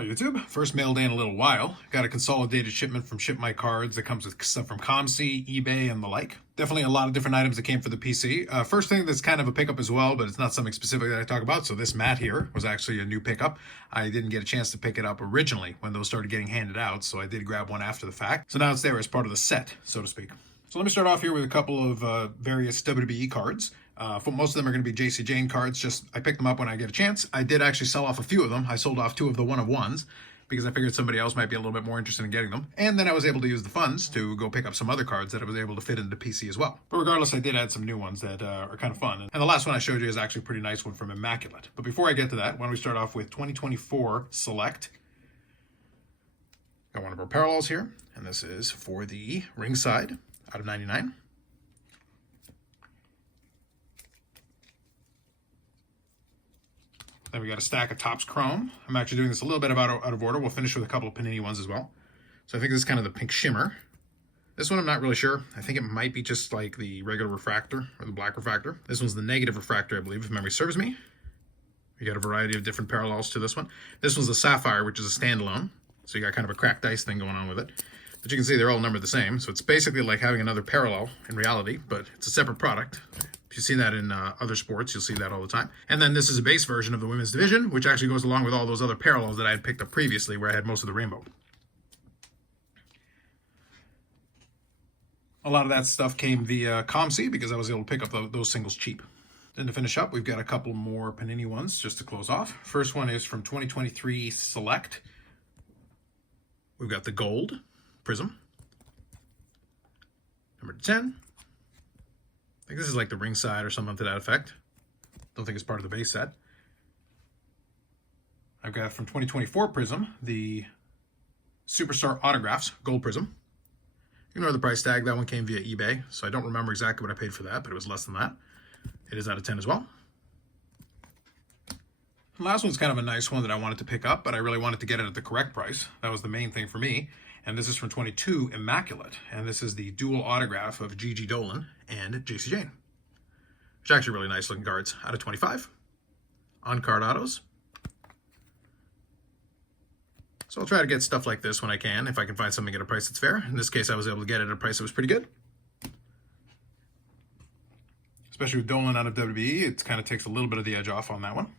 Hello YouTube. First mail day in a little while. Got a consolidated shipment from ShipMyCards that comes with stuff from ComC, eBay, and the like. Definitely a lot of different items that came for the PC. First thing that's kind of a pickup as well, but it's not something specific that I talk about. So this mat here was actually a new pickup. I didn't get a chance to pick it up originally when those started getting handed out, so I did grab one after the fact. So now it's there as part of the set, so to speak. So let me start off here with a couple of various WWE cards. For most of them are going to be JC Jayne cards. I picked them up when I get a chance. I did actually sell off a few of them. I sold off 2 of the one-of-ones because I figured somebody else might be a little bit more interested in getting them. And then I was able to use the funds to go pick up some other cards that I was able to fit into PC as well. But regardless, I did add some new ones that are kind of fun. And the last one I showed you is actually a pretty nice one from Immaculate. But before I get to that, why don't we start off with 2024 Select. Got one of our parallels here, and this is for the ringside out of 99. Then we got a stack of Topps Chrome. I'm actually doing this a little bit out of order. We'll finish with a couple of Panini ones as well. So I think this is kind of the pink shimmer. This one I'm not really sure. I think it might be just like the regular refractor or the black refractor. This one's the negative refractor, I believe, if memory serves me. You got a variety of different parallels to this one. This one's the sapphire, which is a standalone. So you got kind of a cracked ice thing going on with it. But you can see they're all numbered the same. So it's basically like having another parallel in reality, but it's a separate product. If you see that in other sports, you'll see that all the time. And then this is a base version of the women's division, which actually goes along with all those other parallels that I had picked up previously where I had most of the rainbow. A lot of that stuff came via ComC because I was able to pick up those singles cheap. Then to finish up, we've got a couple more Panini ones just to close off. First one is from 2023 Select. We've got the gold prism. Number 10. I think this is like the ringside or something to that effect. Don't think it's part of the base set. I've got from 2024 Prism, the Superstar Autographs Gold Prism. Ignore the price tag, that one came via eBay, so I don't remember exactly what I paid for that, but it was less than that. It is out of 10 as well. The last one's kind of a nice one that I wanted to pick up, but I really wanted to get it at the correct price. That was the main thing for me. And this is from 22 Immaculate. And this is the dual autograph of Gigi Dolan and JC Jayne. Which are actually really nice looking cards. Out of 25. On card autos. So I'll try to get stuff like this when I can, if I can find something at a price that's fair. In this case, I was able to get it at a price that was pretty good. Especially with Dolan out of WWE, it kind of takes a little bit of the edge off on that one.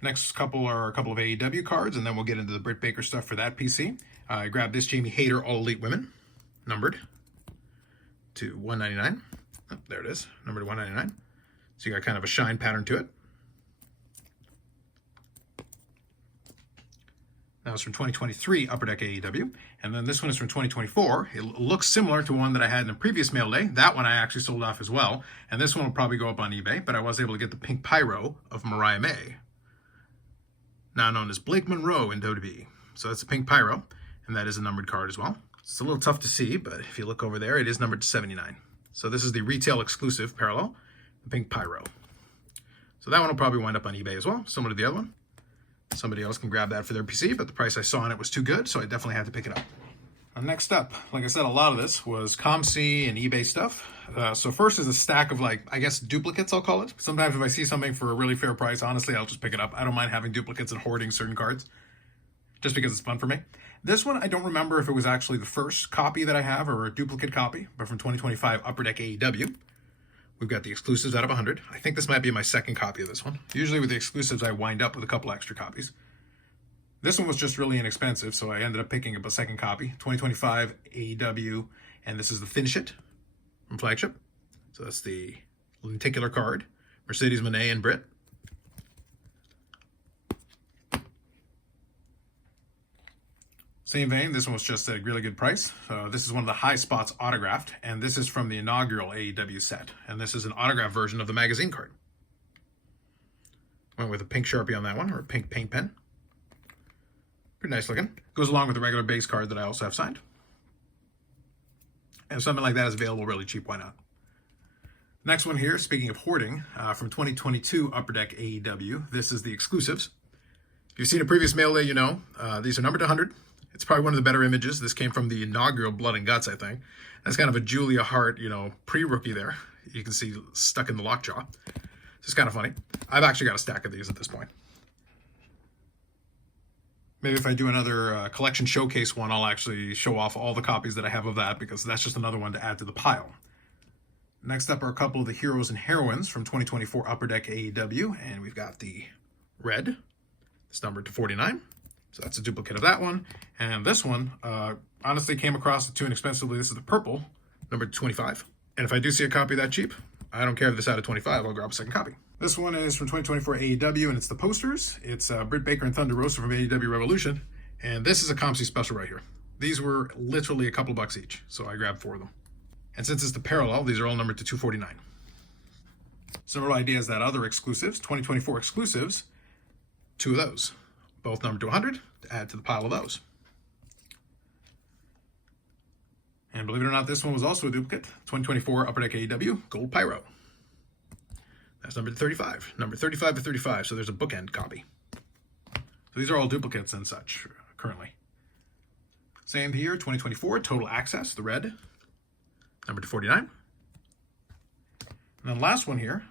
Next couple are a couple of AEW cards, and then we'll get into the Britt Baker stuff for that PC. I grabbed this Jamie Hayter All Elite Women, numbered to 199. Oh, there it is, numbered to 199. So you got kind of a shine pattern to it. That was from 2023 Upper Deck AEW, and then this one is from 2024. It looks similar to one that I had in the previous mail day. That one I actually sold off as well, and this one will probably go up on eBay, but I was able to get the Pink Pyro of Mariah May, now known as Blake Monroe in WWE. So that's a Pink Pyro, and that is a numbered card as well. It's a little tough to see, but if you look over there, it is numbered to 79. So this is the retail exclusive parallel, the Pink Pyro. So that one will probably wind up on eBay as well, similar to the other one. Somebody else can grab that for their PC, but the price I saw on it was too good, so I definitely had to pick it up. Next up, like I said, a lot of this was ComC and eBay stuff. So first is a stack of, like, I guess duplicates, I'll call it. Sometimes if I see something for a really fair price, honestly, I'll just pick it up. I don't mind having duplicates and hoarding certain cards, just because it's fun for me. This one, I don't remember if it was actually the first copy that I have or a duplicate copy, but from 2025 Upper Deck AEW. We've got the exclusives out of 100. I think this might be my second copy of this one. Usually with the exclusives, I wind up with a couple extra copies. This one was just really inexpensive, so I ended up picking up a second copy. 2025 AEW, and this is the Finish It from Flagship. So that's the lenticular card. Mercedes Moné and Britt. Same vein, this one was just at a really good price. This is one of the High Spots autographed, and this is from the inaugural AEW set. And this is an autographed version of the magazine card. Went with a pink Sharpie on that one, or a pink paint pen. Pretty nice looking. Goes along with the regular base card that I also have signed. And if something like that is available really cheap, why not? Next one here, speaking of hoarding, from 2022 Upper Deck AEW. This is the exclusives. If you've seen a previous mail day, you know. These are numbered to 100. It's probably one of the better images. This came from the inaugural Blood and Guts, I think. That's kind of a Julia Hart, pre-rookie there. You can see stuck in the lockjaw. It's kind of funny. I've actually got a stack of these at this point. Maybe if I do another collection showcase one, I'll actually show off all the copies that I have of that, because that's just another one to add to the pile. Next up are a couple of the heroes and heroines from 2024 Upper Deck AEW, and we've got the red. It's numbered to 49, so that's a duplicate of that one. And this one, honestly, came across it too inexpensively. This is the purple, numbered to 25. And if I do see a copy that cheap, I don't care if it's out of 25, I'll grab a second copy. This one is from 2024 AEW, and it's the posters. It's Britt Baker and Thunder Rosa from AEW Revolution, and this is a ComC special right here. These were literally a couple bucks each, so I grabbed 4 of them. And since it's the parallel, these are all numbered to 249. Similar idea as that other exclusives, 2024 exclusives, 2 of those, both numbered to 100, to add to the pile of those. And believe it or not, this one was also a duplicate, 2024 Upper Deck AEW Gold Pyro. That's numbered to 35, number 35 to 35, so there's a bookend copy. So these are all duplicates and such currently. Same here, 2024 Total Access, the red, numbered to 49. And then last one here,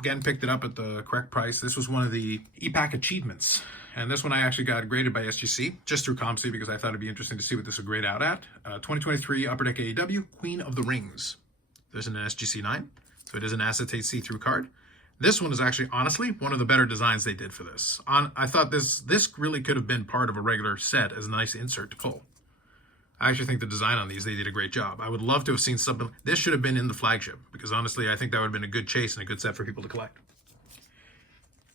again, picked it up at the correct price. This was one of the EPAC achievements. And this one I actually got graded by SGC, just through ComC, because I thought it'd be interesting to see what this would grade out at. 2023 Upper Deck AEW Queen of the Rings. There's an SGC 9, so it is an acetate see-through card. This one is actually, honestly, one of the better designs they did for this. I thought this really could have been part of a regular set as a nice insert to pull. I actually think the design on these, they did a great job. I would love to have seen something. This should have been in the flagship, because honestly, I think that would have been a good chase and a good set for people to collect,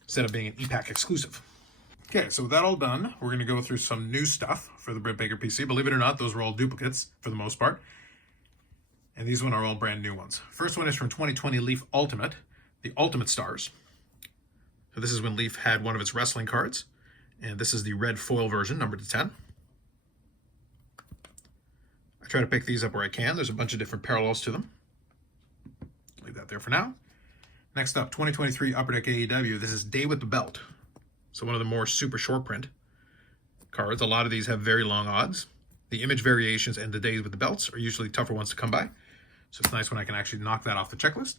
instead of being an EPAC exclusive. Okay, so with that all done, we're going to go through some new stuff for the Britt Baker PC. Believe it or not, those were all duplicates for the most part. And these one are all brand new ones. First one is from 2020 Leaf Ultimate, the Ultimate Stars. So this is when Leaf had one of its wrestling cards. And this is the red foil version, numbered to 10. I try to pick these up where I can. There's a bunch of different parallels to them. Leave that there for now. Next up, 2023 Upper Deck AEW. This is Day with the Belt. So one of the more super short print cards. A lot of these have very long odds. The image variations and the days with the belts are usually tougher ones to come by. So it's nice when I can actually knock that off the checklist.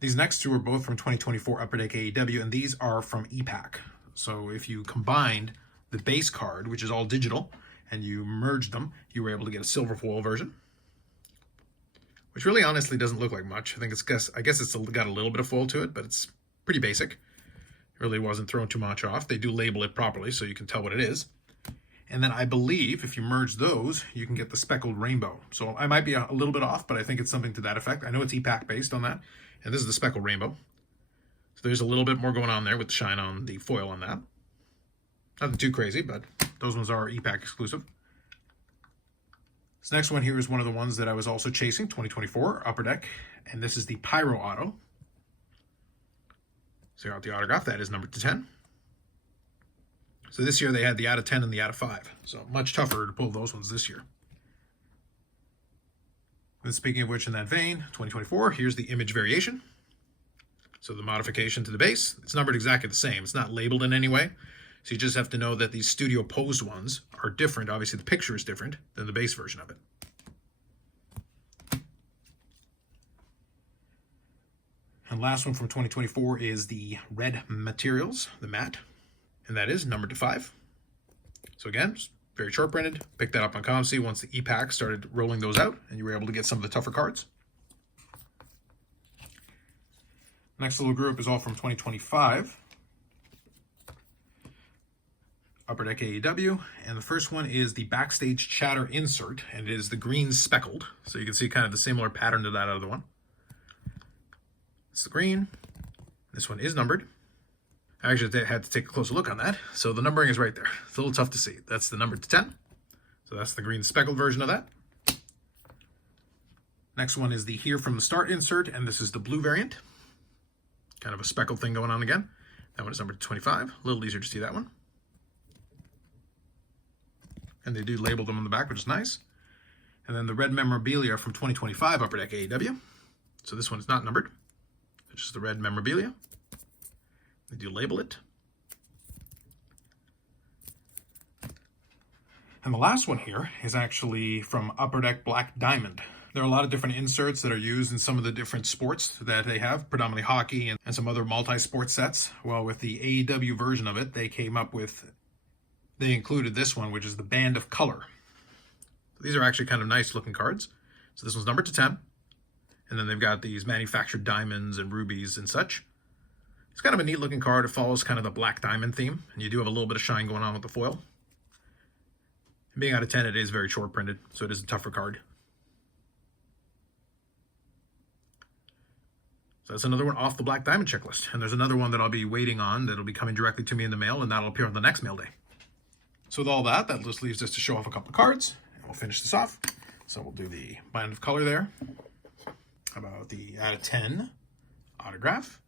These next two are both from 2024 Upper Deck AEW, and these are from EPAC. So if you combined the base card, which is all digital, and you merged them, you were able to get a silver foil version, which really honestly doesn't look like much. I guess it's got a little bit of foil to it, but it's pretty basic. It really wasn't thrown too much off. They do label it properly so you can tell what it is. And then I believe if you merge those, you can get the speckled rainbow. So I might be a little bit off, but I think it's something to that effect. I know it's EPAC based on that. And this is the speckled rainbow. So there's a little bit more going on there with the shine on the foil on that. Nothing too crazy, but those ones are EPAC exclusive. This next one here is one of the ones that I was also chasing, 2024 Upper Deck. And this is the Pyro Auto. So you got the autograph. That is numbered to 10. So this year they had the out of 10 and the out of 5. So much tougher to pull those ones this year. And speaking of which, in that vein, 2024, here's the image variation. So the modification to the base, it's numbered exactly the same. It's not labeled in any way. So you just have to know that these studio posed ones are different. Obviously the picture is different than the base version of it. And last one from 2024 is the red materials, the matte. And that is numbered to 5. So again, very short printed. Picked that up on ComC once the EPAC started rolling those out, and you were able to get some of the tougher cards. Next little group is all from 2025. Upper Deck AEW. And the first one is the Backstage Chatter insert, and it is the green speckled. So you can see kind of the similar pattern to that other one. It's the green. This one is numbered. I actually had to take a closer look on that. So the numbering is right there. It's a little tough to see. That's the number to 10. So that's the green speckled version of that. Next one is the Here from the Start insert, and this is the blue variant. Kind of a speckled thing going on again. That one is numbered to 25. A little easier to see that one. And they do label them on the back, which is nice. And then the red memorabilia from 2025 Upper Deck AEW. So this one is not numbered. It's just the red memorabilia. They do label it. And the last one here is actually from Upper Deck Black Diamond. There are a lot of different inserts that are used in some of the different sports that they have, predominantly hockey and some other multi-sport sets. Well, with the AEW version of it, they came up with they included this one, which is the Band of Color. These are actually kind of nice looking cards. So this one's numbered to 10. And then they've got these manufactured diamonds and rubies and such. It's kind of a neat looking card. It follows kind of the black diamond theme. And you do have a little bit of shine going on with the foil. And being out of 10, it is very short printed, so it is a tougher card. So that's another one off the black diamond checklist. And there's another one that I'll be waiting on that'll be coming directly to me in the mail, and that'll appear on the next mail day. So with all that just leaves us to show off a couple of cards. And we'll finish this off. So we'll do the Band of Color there. How about the out of 10 autograph?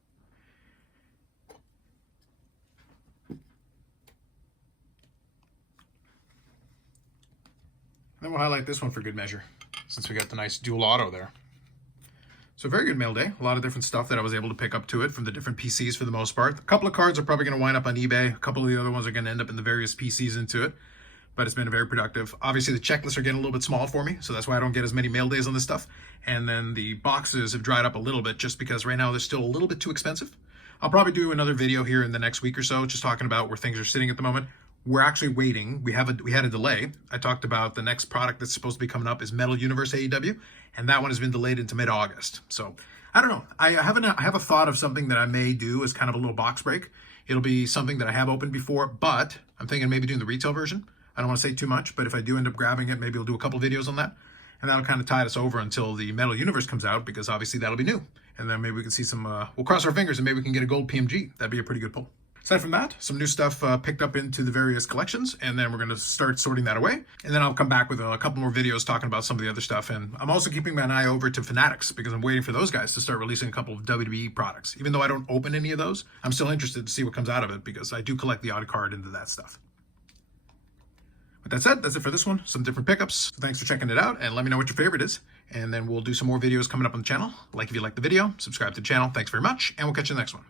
Then we'll highlight this one for good measure, since we got the nice dual auto there. So very good mail day. A lot of different stuff that I was able to pick up to it from the different PCs for the most part. A couple of cards are probably going to wind up on eBay. A couple of the other ones are going to end up in the various PCs into it. But it's been very productive. Obviously, the checklists are getting a little bit small for me, so that's why I don't get as many mail days on this stuff. And then the boxes have dried up a little bit just because right now they're still a little bit too expensive. I'll probably do another video here in the next week or so, just talking about where things are sitting at the moment. We're actually waiting. We had a delay. I talked about the next product that's supposed to be coming up is Metal Universe AEW, and that one has been delayed into mid-August. So I don't know. I have a thought of something that I may do as kind of a little box break. It'll be something that I have opened before, but I'm thinking maybe doing the retail version. I don't want to say too much, but if I do end up grabbing it, maybe I'll do a couple videos on that, and that'll kind of tide us over until the Metal Universe comes out, because obviously that'll be new. And then maybe we can see some. We'll cross our fingers and maybe we can get a gold PMG. That'd be a pretty good pull. Aside from that, some new stuff picked up into the various collections, and then we're going to start sorting that away. And then I'll come back with a couple more videos talking about some of the other stuff. And I'm also keeping my eye over to Fanatics, because I'm waiting for those guys to start releasing a couple of WWE products. Even though I don't open any of those, I'm still interested to see what comes out of it, because I do collect the odd card into that stuff. With that said, that's it for this one. Some different pickups. So thanks for checking it out, and let me know what your favorite is. And then we'll do some more videos coming up on the channel. Like if you like the video, subscribe to the channel. Thanks very much, and we'll catch you in the next one.